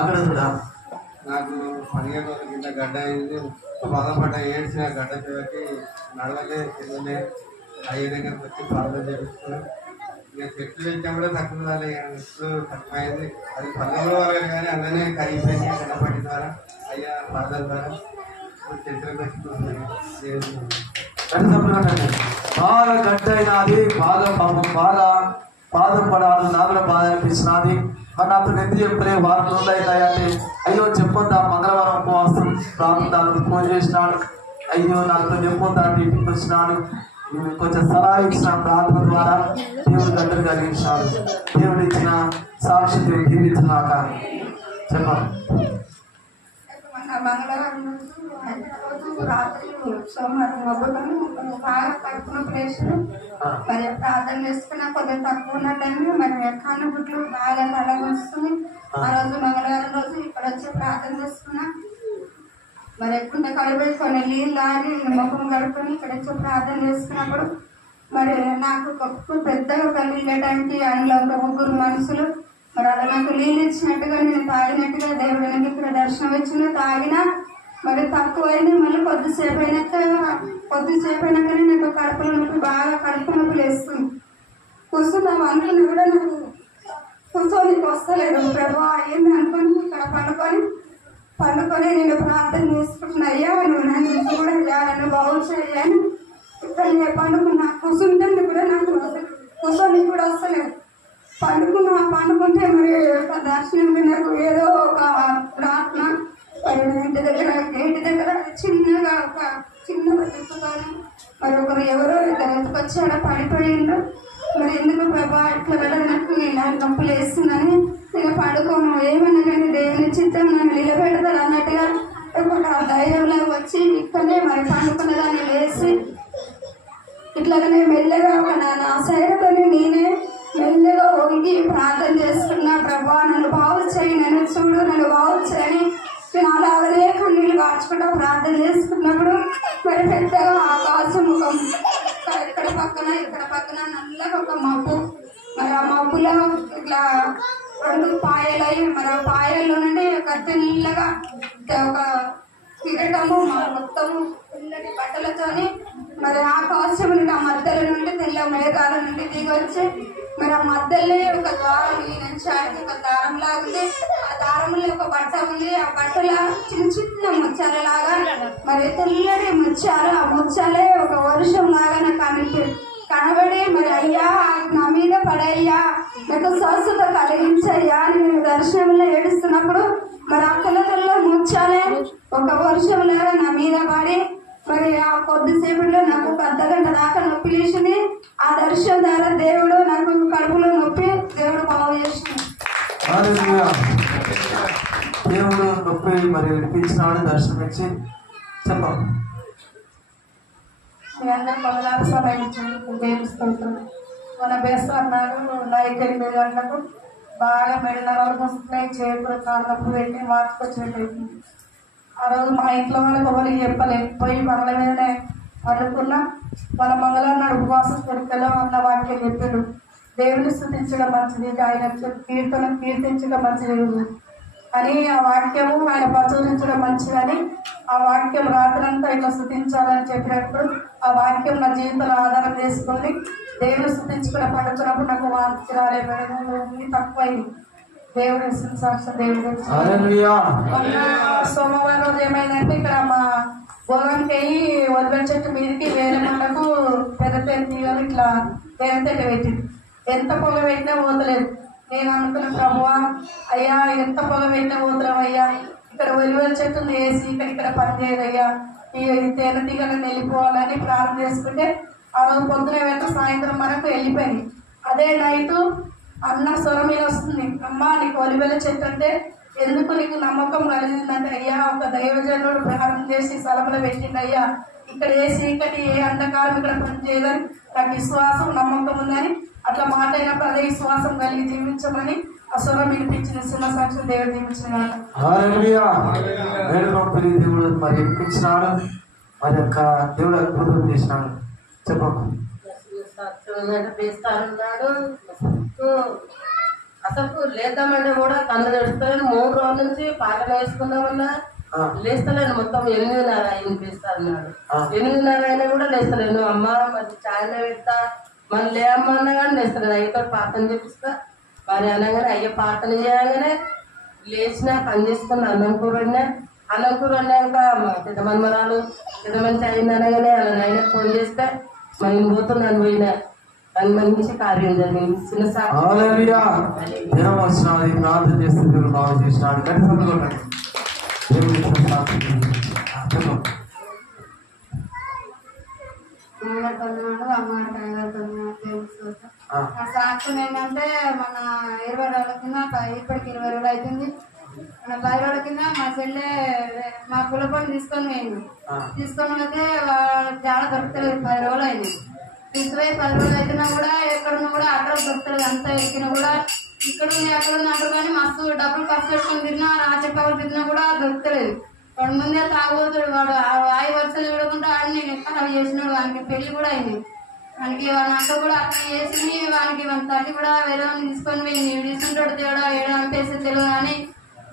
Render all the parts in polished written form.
అక్కడ కూడా నాకు 15 రోజుల కింద గడ్డ అయింది. బాధపడ్డ ఏడ్చిన గడ్డ చివరికి నడవలే తినలే. అయ్యే దగ్గరకు వచ్చి ప్రార్థన చేస్తున్నాం. ఇక చెట్లు పెట్టినా కూడా తక్కువ రాలే, ఇప్పుడు తక్కువైంది. అది 15 వరకు కానీ అలానే కరిగిపోయింది. గణపతి ద్వారా అయ్యా ప్రార్థన ద్వారా చెట్లకు వచ్చి బాగా గడ్డ అయినది, బాగా పాపం బాధ పడాలి. నాకు కూడా బాధ అనిపించినది. మరి నాతో ఎందుకు చెప్పలే, వారం రోజులు అవుతాయంటే అయ్యో చెప్పొద్దా, మంగళవారం ఉపవాసం ప్రార్థన ఫోన్ చేసినాడు. అయ్యో నాతో చెప్పొద్దా అంటే ఇంటికి వచ్చినాడు. కొంచెం సలహా ఇచ్చిన ప్రార్థన ద్వారా దేవుడు గడ్డలు కలిగించాడు. దేవుడు ఇచ్చిన సాక్షి దేవుడు దీవించినాక చెప్పాలి. మంగళవారం రోజు రాత్రి సోమవారం మొదలు బాగా తక్కువ ప్లేస్ మరి ప్రార్థన చేసుకున్నా కొద్దిగా తక్కువ ఉన్న టైంలో మరి ఎక్కడ గుడ్లు బాగా తల వస్తుంది. ఆ రోజు మంగళవారం రోజు ఇక్కడ వచ్చి ప్రార్థన చేసుకున్నా. మరి ఎక్కువ కడిపోయి కొన్ని నీళ్ళు తాగి ముఖం కడుక్కొని ఇక్కడ వచ్చి ప్రార్థన చేసుకున్నప్పుడు మరి నాకు పెద్దగా ఒక నీళ్ళటానికి అందులో ఒక 3 మనుషులు మరి అలా నాకు నీళ్ళు ఇచ్చినట్టుగా నేను తాగినట్టుగా దేవుడు నాకు ఇక్కడ దర్శనం ఇచ్చిన తాగినా మరి తక్కువైంది. మళ్ళీ కొద్దిసేపు అయినాకనే నాకు కడుపులో నొప్పి బాగా కడుపు నొప్పి లేస్తుంది. కూర్చున్నాం అనుకుని కూడా నాకు కూర్చోనికి వస్తలేదు. ప్రభు అయ్యింది అనుకుని ఇక్కడ పండుకొని నేను ప్రార్థన చేసుకుంటున్నా. అయ్యా నువ్వు నన్ను కూడా నన్ను బాగు చేయాలని ఇక్కడ నేను పండుకున్నా. కూర్చుంటే కూడా నాకు కూర్చోనికి కూడా వస్తలేదు. పండుకుంటే మరి దర్శనం నాకు ఏదో ఒక ప్రార్థన ఇంటి దగ్గర చిన్నగా ఒక చిన్న ఎత్తుకొని మరి ఒకరు ఎవరో ఇద్దరు ఎత్తుకొచ్చి అక్కడ పడిపోయిండ్రు. మరి ఎందుకు ప్రభా ఇట్లా వెళ్ళ నాకు ఇలాంటి నొప్పులు వేస్తుందని నేను పడుకోను, ఏమన్నా కానీ దేవుని చిత్తం నన్ను నిలబెడతారు అన్నట్టుగా ఒక ధైర్యంలో వచ్చి ఇక్కడనే మరి పండుకున్న దాన్ని లేచి ఇట్లాగనే మెల్లగా నా సైడ్తోనే నేనే మెల్లగా వంగి ప్రార్థన చేసుకున్నా. ప్రభా నన్ను బాగు చేయి, నన్ను చూడు, నన్ను బాగు చేయని నేను అలాగనే కన్నీళ్ళు కాచుకుంటా ప్రార్థన చేసుకున్నప్పుడు మరి పెద్దగా ఆకాశం ముఖం ఇక్కడ పక్కన నల్లగా ఒక మబ్బు, మరి ఆ మబ్బులో ఇట్లా 2 పాయలై మరి ఆ పాయల్లో నుండి కత్తి నీళ్ళగా ఒక కిరీటము మొత్తము పిల్లటి బట్టలతోని మరి ఆకాశం నుండి ఆ మధ్యలో నుండి తెల్ల మేఘాల నుండి దిగి వచ్చి మరి ఆ మధ్యలో ఒక ద్వారం ఈ నుంచి ఒక దారం లాగుంది. ఆ దారంలో ఒక బట్ట ఉంది. ఆ బట్టల చిన్న ముత్యాలలాగా మరి తెల్లటి ముత్యాలు, ఆ ముత్యాలే ఒక వర్షం లాగా నాకు కనబడి మరి అయ్యా నా మీద పడయ్యా, నాకు స్వస్థత కలిగించయ్యా అని నేను దర్శనంలో ఏడుస్తున్నప్పుడు మరి ఆ తెల్ల ముత్యాలే ఒక వర్షం లాగా నా మీద పడి మరి ఆ కొద్దిసేపులో నాకు 1 అర్ధగంట దాకా నొప్పి లేచింది. ఆ దర్శనం ద్వారా దేవుడు నాకు కడుపులో నొప్పి దేవుడు బాగు చేసింది. దేవుడు నొప్పి మరి వినిపించినాడు, దర్శనం ఇచ్చి చెప్పాలి. మీ అందరూ మొదలారు సమయం ఉపయోగిస్తుంటారు. మన బేస్తారు 8 గంటలకు బాగా మెడనరాలు వస్తున్నాయి, చేతులు కాళ్ళప్పుడు పెట్టి మార్చుకొచ్చి. ఆ రోజు మా ఇంట్లో వాళ్ళకి ఎవరికి చెప్పలేదు. పోయి బంగ్ల మీదనే అనుకున్నా. మన మంగళవారం నాడు ఉపవాసం కొడుకలో అన్న వాక్యం చెప్పాడు. దేవుని స్తుతించడం మంచిది, ఆయన కీర్తించడం మంచిది అని ఆ వాక్యము ఆయన ప్రచురించడం మంచిదని ఆ వాక్యం రాత్రంతా ఇట్లా స్తుతించాలని చెప్పినప్పుడు ఆ వాక్యం నా జీవితంలో ఆధారం చేసుకొని దేవుని స్తుతించుకుని పడుతున్నప్పుడు నాకు వాంతి రాలేదు, తక్కువైంది. దేవుడు సాక్షి దేవుడు. సోమవారం రోజు ఏమైందంటే ఇక్కడ మా గోవానికి అయ్యి వదిలిన చెట్టు మీదకి వేరే మండకు పెద్ద తీగలు ఇట్లా వేరే చెట్టు పెట్టింది. ఎంత పొగ పెట్టినా పోతలేదు. నేను అనుకున్న ప్రభువా అయ్యా ఎంత పొగ పెట్టినా పోతున్నాం అయ్యా, ఇక్కడ ఒలివల చెట్టు వేసి ఇక్కడ పని చేయదయ్యా, ఈ తేనె తీగలను వెళ్ళిపోవాలని ప్రార్థన చేసుకుంటే ఆ రోజు పొద్దున వెంట సాయంత్రం వరకు వెళ్ళిపోయింది. అదే నైటు అన్న స్వరం మీద వస్తుంది, అమ్మ నీకు ఒలివెల చెట్టు అంటే ఎందుకు నీకు నమ్మకం కలిగిందంటే అయ్యా ఒక దైవజనుడు ప్రారంభం చేసి స్థలంలో పెట్టింది అయ్యా, ఇక్కడ ఏ చీకటి ఏ అంధకారం ఇక్కడ పనిచేయదని నాకు విశ్వాసం నమ్మకం ఉందని అట్లా మాట అయినప్పుడు అదే విశ్వాసం కలిగి జీవించమని ఆ స్వరం వినిపించిన చిన్న సాక్షి దేవుడు దీవించిన దేవుడు మరి వినిపించినాడు, మరి యొక్క దేవుడు అద్భుతం చేసినాడు. చెప్పకు వేస్తానున్నాడు. అసలు లేద్దామంటే కూడా కన్ను తెడుస్తాను. 3 రోజుల నుంచి పాటలు వేసుకుందామన్నా లేస్తలేను. మొత్తం 8:30 అనిపిస్తాడు. 8:30 అయినా కూడా లేస్తలేను. అమ్మ మరి ఛాయలో పెడతా మళ్ళీ లేమ్మా అన్నా కానీ లేస్తలేదు. అయ్యతో ప్రార్థన చేపిస్తా మరి అనగానే అయ్యే ప్రార్థన చేయగానే లేచిన పని చేసుకుని అన్నం కూర వండాక మా పెద్ద మనమరాలు పెద్ద మంచి అయింది అనగానే అలా నాయన ఫోన్ చేస్తే మరి పోతున్నాను పోయినా దాని మంచి కార్యం జరిగింది. చిన్న ప్రార్థన చేస్తే దేవుడు బాగు చేసినాడు. గట్టి సభలో సాక్షి ఏంటంటే మన 20 రోజుల కింద ఇప్పటికి 20 రోజులు అవుతుంది. మన 10 రోజుల కింద మా చెల్లె మా పులపని తీసుకొని పోతే చాలా దొరుకుతలేదు. 10 రోజులు అయింది. తీసుకుపోయి 10 రోజులు అయినా కూడా ఎక్కడున్నా కూడా అడ్రస్ దొరుకుతుంది. అంతా ఎక్కినా కూడా ఇక్కడ ఉంది అక్కడ ఉంది అంటారు కానీ మస్తు డబ్బులు ఖర్చు పెట్టుకుని తిరిగినా రాజకవర్ తిరిగినా కూడా దొరుకుతలేదు. వాడు ముందే తాగబోతాడు. వాడు వాయి వరుసలు చూడకుండా ఆడిని ఖరాబ్ చేసినాడు. వానికి పెళ్లి కూడా అయింది. వానికి వాళ్ళ అక్క కూడా అట్లా చేసింది. వానికి మన తల్లి కూడా వేరే తీసుకొని పోయింది. తీసుకుంటాడు తేడా ఏడా అనిపేసి తెలియదు కానీ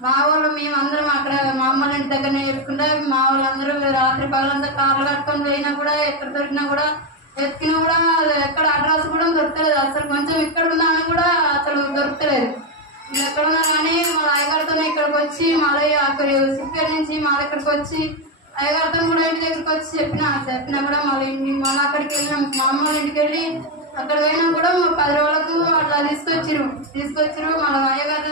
మా వాళ్ళు మేమందరం అక్కడ మా అమ్మల ఇంటి దగ్గరనే చెప్పుకుంటే మా వాళ్ళందరూ రాత్రి పగలంతా కార్లు కట్టుకొని పోయినా కూడా ఎక్కడ దొరికినా కూడా ఎత్తికినా కూడా ఎక్కడ అడ్రస్ కూడా దొరకలేదు. అసలు కొంచెం ఇక్కడ ఉన్నాను కూడా అసలు దొరకలేదు. ఎక్కడ ఉన్నా కానీ మా అయ్యగారితోనే ఇక్కడికి వచ్చి మళ్ళీ అక్కడ సిప్పేరు నుంచి మా దగ్గరికి వచ్చి అయ్యగారితో కూడా ఇంటి దగ్గరికి వచ్చి చెప్పినా కూడా మళ్ళీ అక్కడికి వెళ్ళినాం. మా అమ్మ ఇంటికి వెళ్ళి అక్కడ పోయినా కూడా 10 రోజులకు అట్లా తీసుకొచ్చిరు. మళ్ళీ అయ్యగారి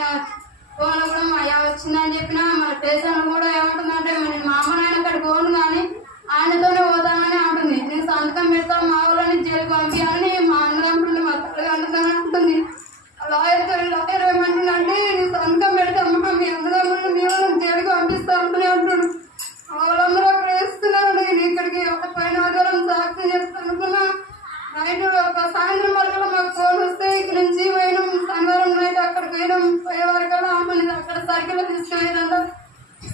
ఫోన్ కూడా మా అయ్య వచ్చిందని చెప్పినా మన స్టేషన్ కూడా ఏమంటుందంటే మా అమ్మ నాయన అక్కడికి పోను కానీ ఆయనతోనే పోతానని అంటుంది. నేను సంతకం పెడతా మా వాళ్ళని జైలుకి పంపించాలని మా అన్న అంటుంది. మా తల్లి అంటుందని అంటుంది. లాయర్ ఏమంటుందంటే నేను సంతకం పెడతామ్మా మీ అందరూ మీ వాళ్ళని జైలుకి పంపిస్తా అంటూనే అంటున్నాడు. వాళ్ళందరూ అక్కడ వేస్తున్నారు. నేను ఇక్కడికి ఒక పైన ఆధారం సాక్షి చేస్తా అనుకున్నా. నైట్ సాయంత్రం వరకు మాకు ఫోన్ వస్తే ఇక్కడ నుంచి పోయినాం. శనివారం నైట్ అక్కడికి పోయే వరకు అమ్మ అక్కడ సర్కిల్ తీసుకుపోయేదంట.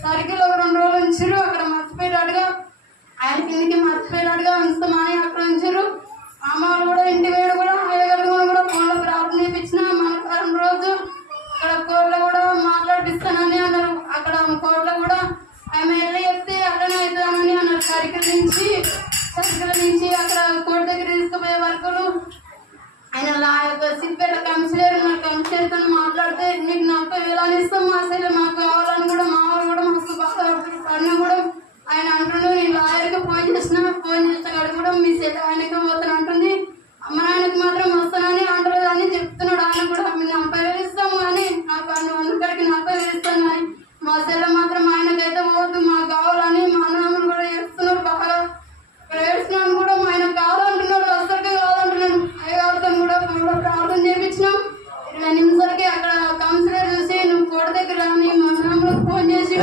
సర్కిల్ ఒక 2 రోజులు ఉంచారు. అక్కడ మర్చిపోయేటట్టుగా ఆయన కిందికి మర్చిపోయేటట్టుగా ఉంచుతామని అక్కడ ఉంచారు. అమ్మ వాళ్ళు కూడా ఇంటి వేడు కూడా అయ్యగారు కూడా ఫోన్లో ప్రార్థన చేయించిన మనకారం రోజు అక్కడ కోర్టులో కూడా మాట్లాడిపిస్తానని అన్నారు. అక్కడ కోర్టులో కూడా ఆమె వెళ్ళి చెప్తే అట్లనే అవుతామని అన్నారు. సర్కిల్ నుంచి అక్కడ కోర్టు దగ్గర తీసుకుపోయే వరకు ఆయన సిద్దిపేట కమిషనర్తో మాట్లాడితే మీకు నాకు ఎలా ఇస్తాం మా అసలు మాకు కావాలని కూడా మా వాళ్ళు కూడా మస్తు బాగా కూడా ఆయన అంటున్నాడు. నేను లాయర్కి ఫోన్ చేసిన కాడ కూడా మీ సెట్ ఆయనకి పోతాను అంటుంది. అమ్మ నాయనకి మాత్రం వస్తానని అంటలేదు అని చెప్తున్నాడు. ఆయన కూడా మేము 40,000 ఇస్తాము కానీ నాకు అందరికీ 40,000 ఇస్తాను కానీ మా సెల్ల మాత్రం ఆయనకైతే పోవద్దు మాకు కావాలని మా నాన్నలు కూడా చేస్తున్నారు. బాగా ఏడుస్తున్నాను కూడా ఆయన కావాలంటున్నాడు. అసలుకే కావాలంటున్నాడు. అయ్యగారితో కూడా ప్రార్థన చేయించినాం. 20 నిమిషాలకి అక్కడ కౌన్సిలర్ చూసి నువ్వు కోట దగ్గర రాని మా నాన్నలకు ఫోన్ చేసి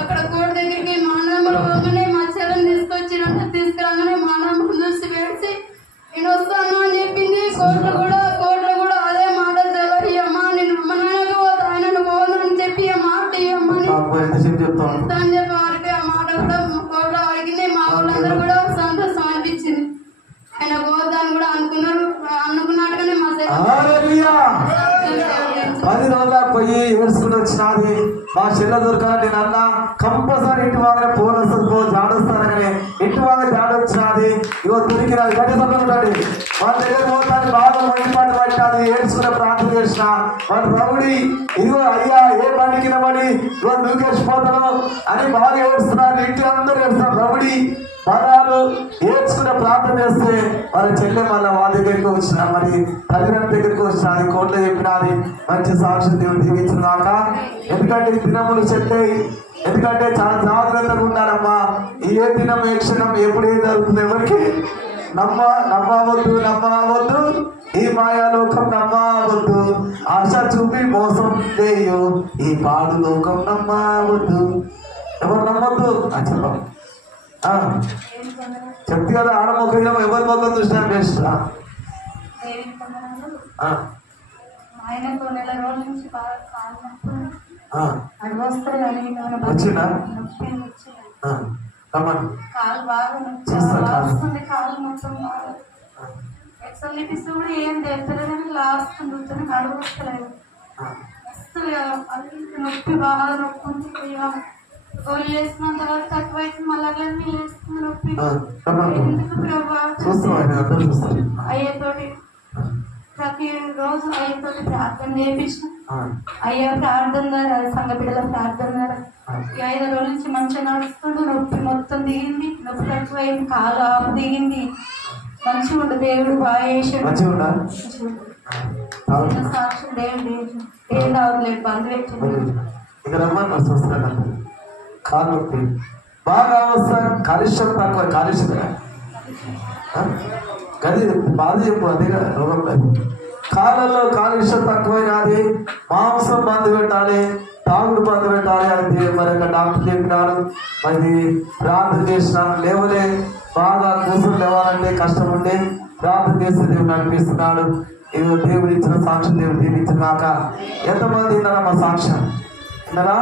అక్కడ కోట దగ్గరికి మా నాన్నలు పోగానే మా చెల్లెని తీసుకురాగానే మా నాన్న చూసి వేసి నేను వస్తాను అని చెప్పింది. కోర్టులో కూడా అదే మాట తెలియదు. అమ్మా నేను అమ్మ నాయనకు పోతా ఆయనను పోను అని చెప్పి ఆ మాట అమ్మని అని చెప్పి వారికి ఆ మాట కూడా కోర్టులో అడిగింది. మా వాళ్ళందరూ కూడా సంతోషం అనిపించింది. ఆయన పోద్దాన్ని కూడా అనుకున్నట్టుగానే మా 10 రోజుల పోయి ఏడ్చుకుని వచ్చినది. మా చెల్ల దొరకాలి నేను అన్న కంపల్సరీ ఇంటి వాదనే ఫోన్ వస్తుంది జాడొస్తాను కానీ ఇంటి వాద జాడొచ్చినది. ఇగో దొరికినది గట్టి సంబంధండి మా దగ్గర పోతాను బాగా మండిపాటు పట్టినది. ఏడ్చుకునే ప్రార్థన చేసిన వాడు రౌడి ఇదిగో అయ్యా ఏ బండి కింద పడి ఇగో దూకేసిపోతాను అని బాగా ఏడుస్తున్నారు. ఇంటి అందరూ ఏడుస్తున్నారు. రౌడి పదాలు ఏడ్చుకునే ప్రార్థన చేస్తే వాళ్ళ చెల్లె మళ్ళీ వాళ్ళ దగ్గరికి వచ్చిన మరి తల్లిదండ్రుల దగ్గరికి వచ్చినది. కోర్టులో చెప్పినది. మంచి సాక్షి దేవుడు దీవించున్నాక. ఎందుకంటే ఈ దినములు చెట్టాయి. ఎందుకంటే చాలా జాగ్రత్తగా ఉండాలమ్మా. ఏ దినం ఏ క్షణం ఎప్పుడు ఏం జరుగుతుంది ఎవరికి నమ్మవద్దు. ఈ మాయాలోకం నమ్మవద్దు. ఆశ చూపి మోసం చేయు ఈ పాడు లోకం నమ్మవద్దు. ఎవరు నమ్మద్దు అని చెప్పాలి. చెప్తే కదా ఆడమొక్కం ఎవరి మొక్కం చూసినా బెస్ట్. ఆయనకు 1 నెల రోజుల నుంచి బాగా కాలు వచ్చిందా రమ్మని కాలు బాగా వస్తుంది, కాలు మొత్తం బాగా ఎక్సర్సైజ్ కూడా ఏం చేస్తలేదని లాస్ట్ కూర్చొని నడువు వస్తలేదు. అసలు అది నొప్పి బాగా నొప్పి ఉంది. గోళీ వేసినంత వరకు తక్కువైతే మళ్ళీ అట్లనే వేస్తుంది నొప్పి. ఎందుకు ప్రభా అయ్యేతోటి ప్రతి రోజు అయ్యేతోటి ప్రార్థన చేయించిన అయ్యా ప్రార్థన ద్వారా సంఘ బిడ్డల ప్రార్థన ద్వారా 5 రోజుల నుంచి మంచిగా నడుస్తుండు. నొప్పి మొత్తం దిగింది, నొప్పి తక్కువైంది, కాలు ఆపు దిగింది. మంచిగా ఉండు, దేవుడు బాగా చేసాడు. సాక్షి దేవుడు ఏం రావట్లేదు, బంద్ పెట్టింది. ఇక రమ్మన్నా చూస్తాను. కాలు నొప్పి బాగా వస్తాను, కాలుష్యం తక్కువ, కాలుష్యం గది బాధ చెప్పు, అదే రోగం లేదు. కాళ్ళల్లో కాలుష్యం తక్కువైనది, మాంసం బంద్ పెట్టాలి, తాగుడు బంద్ పెట్టాలి అని మరి డాక్టర్ చెప్పినాడు. మరి ప్రార్థన చేసినాను, లేవలే బాగా కూర్చొని లేవాలంటే కష్టం ఉండే ప్రార్థన చేస్తే దేవుడు నడిపిస్తున్నాడు. ఇవి దేవుడు ఇచ్చిన సాక్ష్యం, దేవుడు దీవించినాక ఎంతమంది విన్నారా మా సాక్ష్యం? విన్నారా?